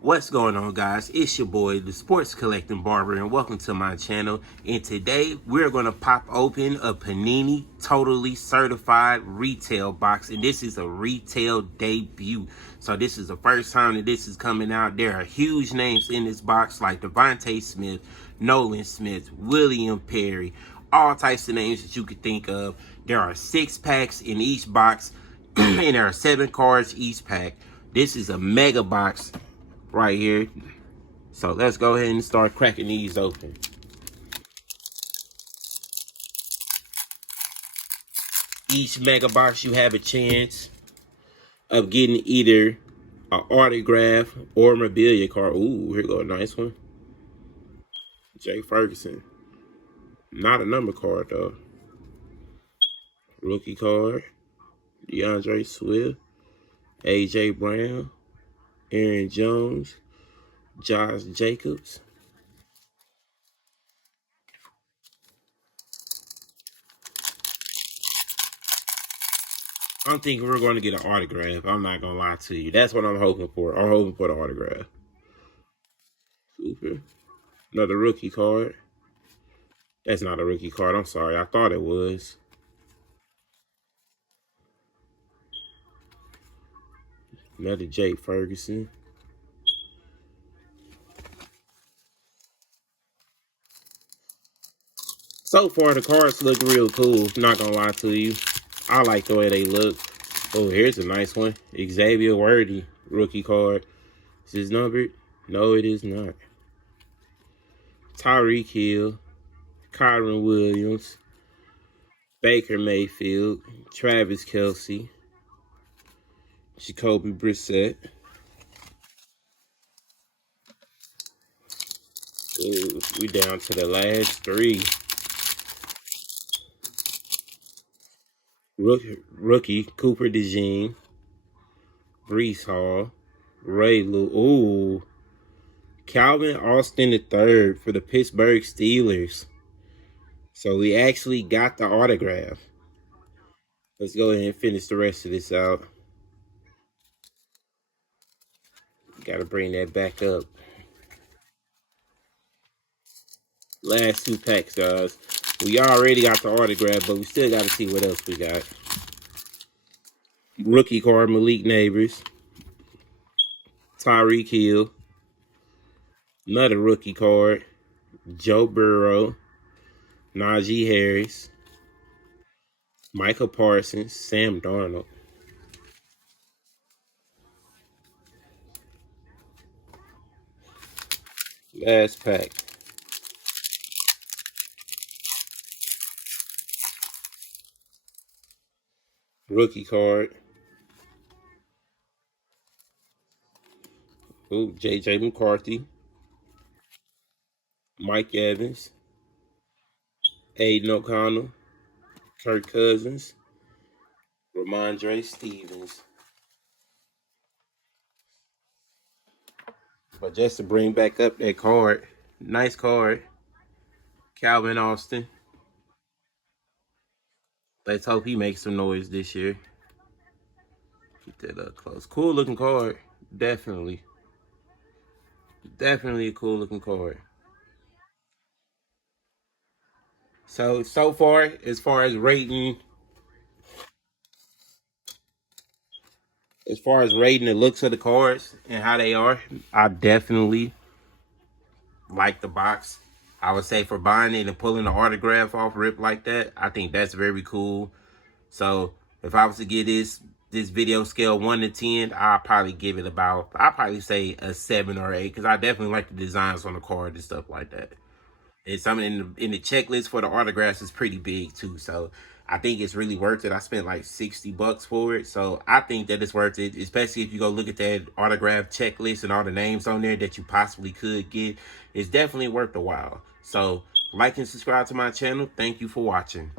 What's going on, guys? It's your boy, the Sports Collecting Barber, and welcome to my channel. And today we're going to pop open a Panini totally certified retail box, and this is a retail debut. So this is the first time that this is coming out. There are huge names in this box like Devontae Smith, Nolan Smith, William Perry, all types of names that you could think of. There are 6 packs in each box, and there are 7 cards each pack. This is a mega box right here. So let's go ahead and start cracking these open. Each mega box you have a chance of getting either an autograph or a memorabilia card. Ooh, here go a nice one. Jay Ferguson. Not a number card though. Rookie card. DeAndre Swift. AJ Brown. Aaron Jones. Josh Jacobs. I'm thinking we're going to get an autograph. I'm not going to lie to you. That's what I'm hoping for. I'm hoping for the autograph. Super. Another rookie card. That's not a rookie card. I'm sorry. I thought it was. Another Jake Ferguson. So far, the cards look real cool. Not going to lie to you. I like the way they look. Oh, here's a nice one. Xavier Worthy rookie card. Is this numbered? No, it is not. Tyreek Hill. Kyron Williams. Baker Mayfield. Travis Kelce. Jacoby Brissett. Ooh, we down to the last 3. Rookie Cooper DeJean. Brees Hall. Ray Lou. Ooh. Calvin Austin III for the Pittsburgh Steelers. So we actually got the autograph. Let's go ahead and finish the rest of this out. Gotta bring that back up. Last 2 packs, guys. We already got the autograph, but we still gotta see what else we got. Rookie card, Malik Neighbors. Tyreek Hill. Another rookie card, Joe Burrow. Najee Harris. Michael Parsons. Sam Darnold. Last pack. Rookie card. Ooh, J.J. McCarthy. Mike Evans. Aiden O'Connell. Kirk Cousins. Ramondre Stevens. But just to bring back up that card, nice card. Calvin Austin. Let's hope he makes some noise this year. Get that up close. Cool looking card. Definitely. Definitely a cool looking card. So far as rating the looks of the cards and how they are, I definitely like the box. I would say for buying it and pulling the autograph off rip like that, I think that's very cool. So if I was to give this video scale 1 to 10, I'll probably give it about, I'll probably say a 7 or 8, because I definitely like the designs on the card and stuff like that. And something in the checklist for the autographs is pretty big too. So I think it's really worth it. I spent like $60 for it. So I think that it's worth it, especially if you go look at that autograph checklist and all the names on there that you possibly could get. It's definitely worth the while. So like and subscribe to my channel. Thank you for watching.